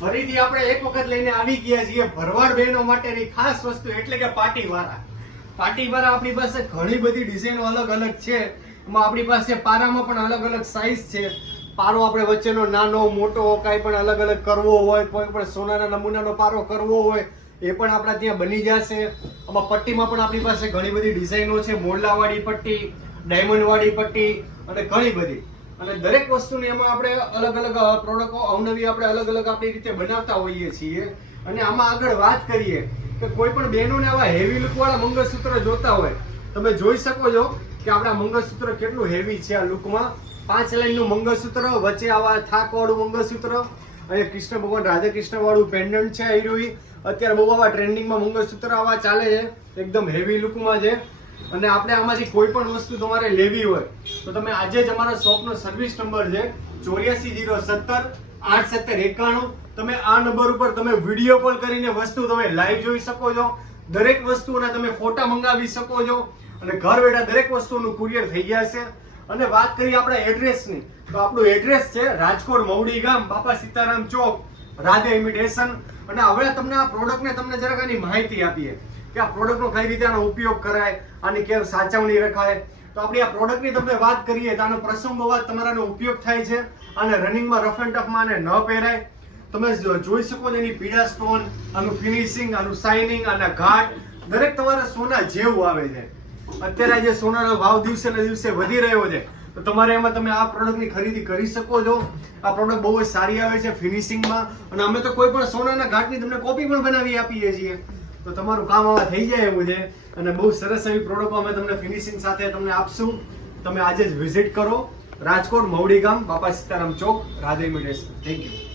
ફરીથી આપણે એક વખત લઈને આવી ગયા છીએ ભરવાડ બહેનો માટેની ખાસ વસ્તુ એટલે કે પાટીવાળા. પાટીવાળા આપણી પાસે ઘણી બધી ડિઝાઇનો અલગ અલગ છે. એમાં આપણી પાસે પારામાં પણ અલગ અલગ સાઇઝ છે. પારો આપણે વચ્ચેનો નાનો, મોટો, કાંઈ પણ અલગ અલગ કરવો હોય, કોઈ પણ સોનાના નમૂનાનો પારો કરવો હોય, એ પણ આપણા ત્યાં બની જશે. આમાં પટ્ટીમાં પણ આપણી પાસે ઘણી બધી ડિઝાઇનો છે. મોરલાવાળી પટ્ટી ડાયમંડવાળી પટ્ટી અને ઘણી બધી. અને દરેક વસ્તુની એમાં આપણે અલગ અલગ પ્રોડક્ટો, અવનવી આપણે અલગ અલગ આપણી રીતે બનાવતા હોઈએ છીએ. અને આમાં આગળ વાત કરીએ કે કોઈ પણ બહેનોને આવા હેવી લુકવાળા મંગળસૂત્ર જોતા હોય, તમે જોઈ શકો છો કે આપણા મંગળસૂત્ર કેટલું હેવી છે આ લુકમાં પાંચ લાઈનનું મંગળસૂત્ર, વચ્ચે આવા થાકવાળું મંગળસૂત્ર અને કૃષ્ણ ભગવાન રાધા કૃષ્ણ વાળું પેન્ડન્ટ છે આયરું અત્યારે બહુ આવા ટ્રેન્ડિંગમાં મંગળસૂત્ર આવા ચાલે છે. એકદમ હેવી લુકમાં છે. અને આપણે આમાંથી કોઈ પણ વસ્તુ તમારે લેવી હોય, તો તમે આજે જ અમારા શોપનો સર્વિસ નંબર છે ચોર્યાસી જીરો સત્તર, આઠ સત્તર એકાણું. તમે આ નંબર ઉપર તમે વીડિયો કોલ કરીને વસ્તુ તમે લાઈવ જોઈ શકો છો. દરેક વસ્તુના તમે ફોટા મંગાવી શકો છો. અને ઘર બેઠા દરેક વસ્તુનું કુરિયર થઈ ગયા છે. અને વાત કરીએ આપણા એડ્રેસની તો આપણું એડ્રેસ છે રાજકોટ મવડી ગામ, બાપા સીતારામ ચોક. રાધે ઇમિટેશન અને હવે તમને આ પ્રોડક્ટને તમને જરાક આની માહિતી આપીએ કે આ પ્રોડક્ટનો કઈ રીતે આનો ઉપયોગ કરાય આની કેમ સાચવણી રખાય. તો આપણી આ પ્રોડક્ટની તમને વાત કરીએ તો આનો પ્રસંગોવાદ તમારાનો ઉપયોગ થાય છે અને રનિંગમાં રફ એન્ડ ટફમાં આને ન પહેરાય. તમે જોઈ શકો એની પીળા સ્ટોન આનું ફિનિશિંગ આનું શાઇનિંગ આના ઘાટ. દરેક તમારા સોના જેવું આવે છે. અત્યારે જે સોનાનો ભાવ દિવસે ને દિવસે વધી રહ્યો છે. તો તમારે એમાં તમે આ પ્રોડક્ટની ખરીદી કરી શકો છો. આ પ્રોડક્ટ બહુ જ સારી આવે છે ફિનિશિંગમાં અને અમે તો કોઈ પણ સોનાના ઘાટની તમને કોપી પણ બનાવી આપીએ છીએ. તો તમારું કામ આવા થઈ જાય એવું છે. અને બહુ સરસ એવી પ્રોડક્ટો અમે તમને ફિનિશિંગ સાથે તમને આપશું. તમે આજે જ વિઝિટ કરો. રાજકોટ મવડી ગામ, બાપા સીતારામ ચોક, રાધે મિડેશ થેન્ક યુ